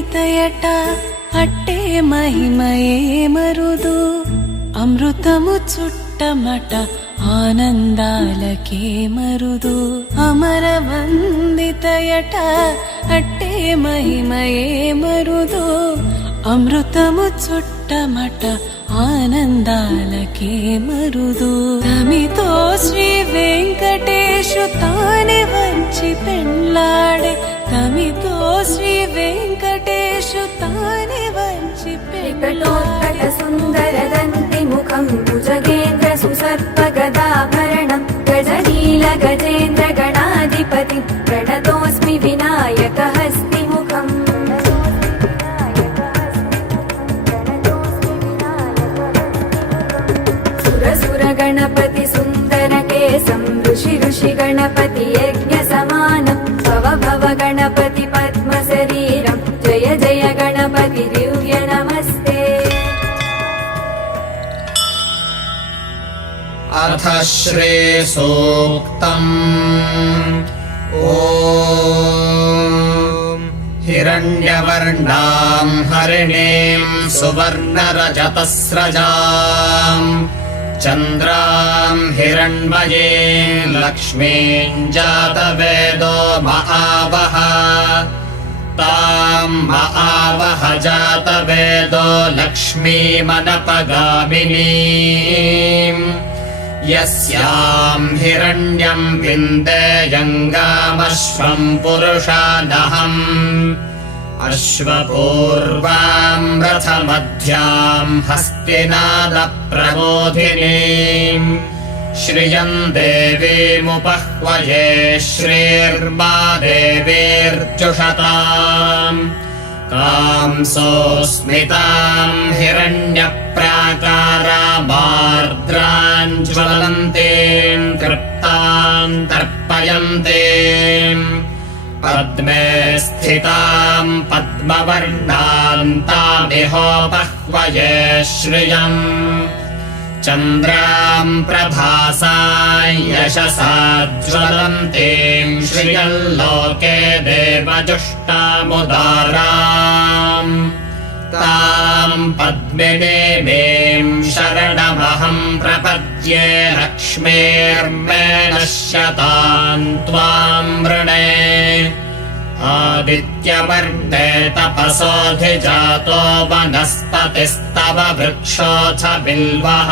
వందితయట అట్టే మహిమయే మరుదు అమృతము చుట్టమట ఆనందాలకే మరుదు అమర వందితయట అట్టే మహిమయే మరుదు అమృతము చుట్టమట ఆనందాలకే మరుదు తమితో శ్రీ వెంకటేశు తానే వచ్చి పెళ్ళాడే తమితో శ్రీ వెంకటేశు తానే వచ్చి పెళ్ళాడే సుందరదంతి ముఖం భుజగేంద్ర సుసర్పగదాభరణం గజనీల గజేంద్ర గణాధిపతి ప్రణతోస్మి వినాయక హస్తి ముఖం సుర గణపతి సుందర కేశం ఋషి ఋషి గణపతి యజ్ఞ సమానం భవ భవ గణపతి పద్మ శరీరం జయ జయ గణపతి దివ్య నమస్తే अथ श्री सूक्तम् ॐ हिरण्यवर्णां हरिणीं सुवर्णरजतस्रजां चन्द्रां हिरण्मयीं लक्ष्मीं जातवेदो महावः तां महावः जातवेदो लक्ष्मीमनपगामिनीम् यस्यां हिरण्यं विन्देयङ्गामश्वं पुरुषादहम् अश्वपूर्वां रथमध्यां हस्तिनादप्रबोधिनीं श्रियं देवीमुपह्वये श्रीर्मा देवीर्जुषताम् तां सोऽस्मितां हिरण्यप्राकारामार्द्रां ज्वलन्तीं तृप्तां तर्पयन्तीं पद्मे स्थितां पद्मवर्णां तामिहोपह्वये श्रियम् चन्द्रां प्रभासां यशसा ज्वलन्तीं श्रियल्लोके देवजुष्टामुदाराम् तां पद्मिनीं शरणमहं प्रपद्ये लक्ष्मीर्मे नश्यतां त्वां वृणे आदित्यवर्णे तपसोऽधिजातो वनस्पतिस्तव वृक्षोऽथ बिल्वः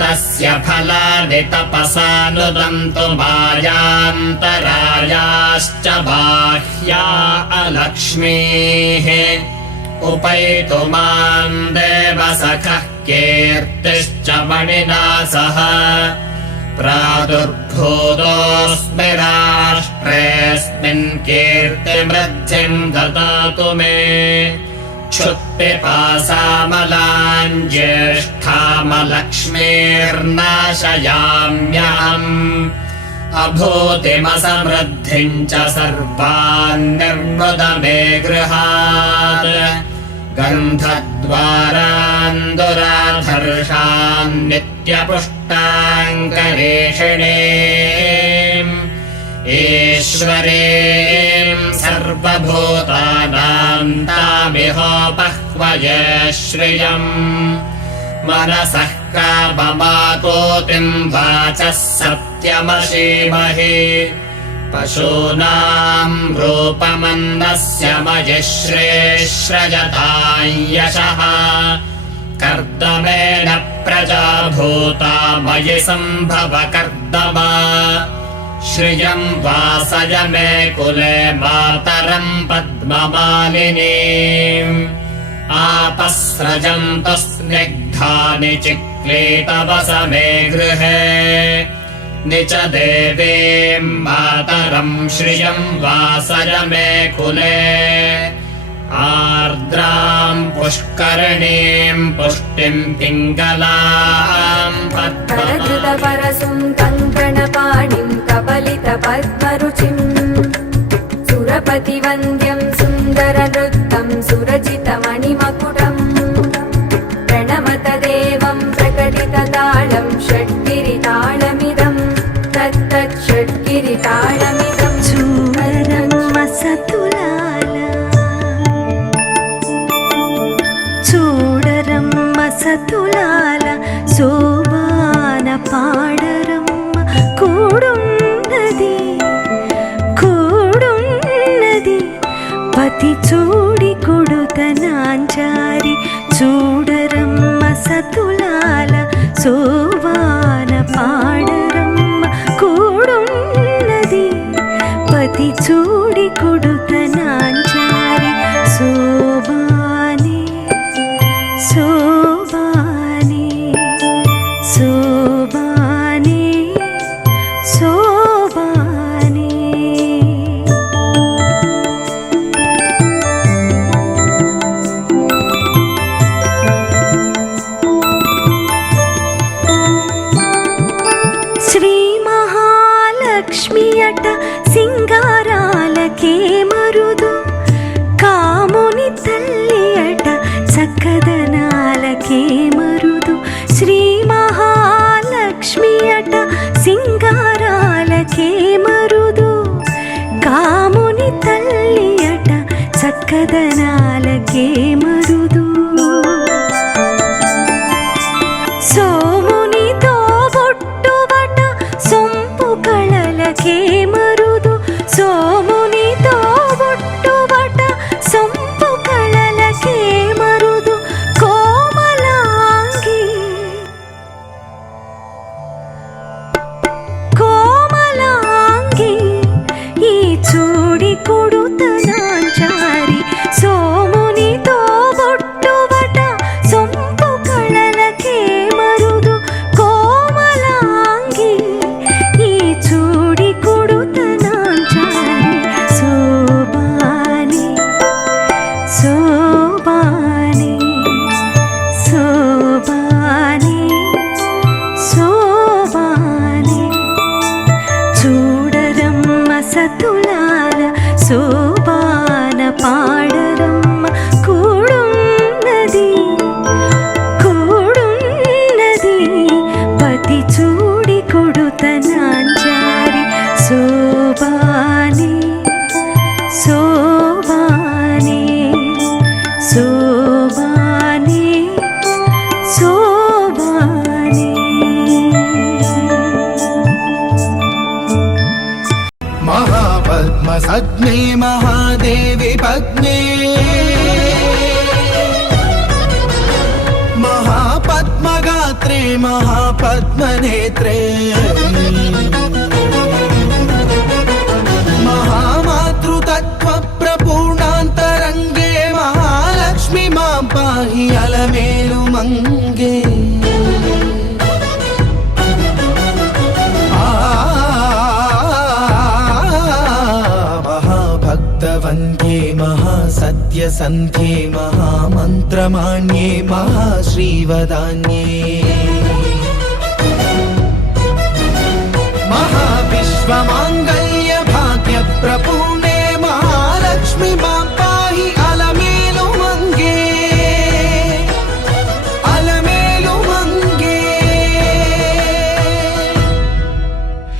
तस्य फलानि तपसानुदन्तु मायान्तरायाश्च बाह्या अलक्ष्मीः उपैतु मां देवसखः कीर्तिश्च मणिना सह प्रादुर्भूतोऽस्मि राष्ट्रेऽस्मिन् कीर्तिमृद्धिं ददातु मे क्षुत्पिपासामलां ज्येष्ठामलक्ष्मीर्नाशयाम्यहम् अभूतिमसमृद्धिं च सर्वान् निर्मुद मे गृहात् गन्धद्वारान् दुराधर्षान् नित्यपुष्टाङ्करेषिणीम् ईश्वरीं सर्वभूतानां तामिहोपह्वये श्रियम् मनसः काममाकोतिं वाचः सत्यमशीमहि पशूनां रूपमन्दस्य मयि श्रेश्रयतां यशः कर्दमेन प्रजा भूता मयि सम्भव कर्दमा श्रियं वासय मे कुले मातरं पद्ममालिनीम् आपस्रजन्तु स्निग्धानि चिक्लीतवस मे गृहे निच देवीं मातरं श्रियं वासय मे कुले आर्द्रां पुष्करणीं पुष्टिं पिङ्गलां परधृतपरशुं कङ्कणपाणिं कपलितपद्मरुचिं सुरपतिवन्द्यं सुन्दरनृत्तं सुरचितमणिमकुटम् प्रणमत देवं प्रकटिततालं षड्गिरिताळमिदं तत्तत् षड्गिरिताळमिदं చూడనమ్మ సతులాల సతులాల శోభాన పాడరమ్మ కూడున్నది పతి చూడి కొడుతనాంచారి చూడరమ్మ సతులాల శోభాన పాడరమ్మ కూడున్నది పతి చూడి కొడుతనాంచారి శోభానే శోభానే శోభానే శోభానే శ్రీ మహాలక్ష్మి అట సింగారాలకే మరుదు కాముని తల్లి అట చక్కదనాలకే మరుదు శ్రీ మహాలక్ష్మి అట సింగారాలకే మరుదు కాముని తల్లి అట చక్కదనాలకే మరుదు సోమునితో బొట్టుబట సొంపు కళలకే మరుదు సోమునితో బొట్టుబట సొంపు కళలకే మరుదు కోమలాంగి కోమలాంగి ఈ చూడి కొడుతనాంచారి సోమునితో బొట్టుబట సొంపు కళలకే మరుదు కోమలాంగి ఈ చూడి కొడుతనాంచారి శోభాని శోభాని శోభాని శోభాని చూడరమ్మ సతులాల శోభాన పాడరమ్మ కూడున్నది పతి చూడి కొడుతనాంచారి శోభాని శోభాని శోభాని శోభాని महापद्मसग्ने महादेवी पद्मे महापद्मगात्रे महापद्मनेत्रे महामातृतत्त्वप्रपूर्णान्तरङ्गे महालक्ष्मी मां पाहि अलमेलु मङ्गे महाभक्तवन्द्ये महासत्यसन्ध्ये महामन्त्रमान्ये महाश्रीवदान्ये महाविश्वमाङ्गल्ये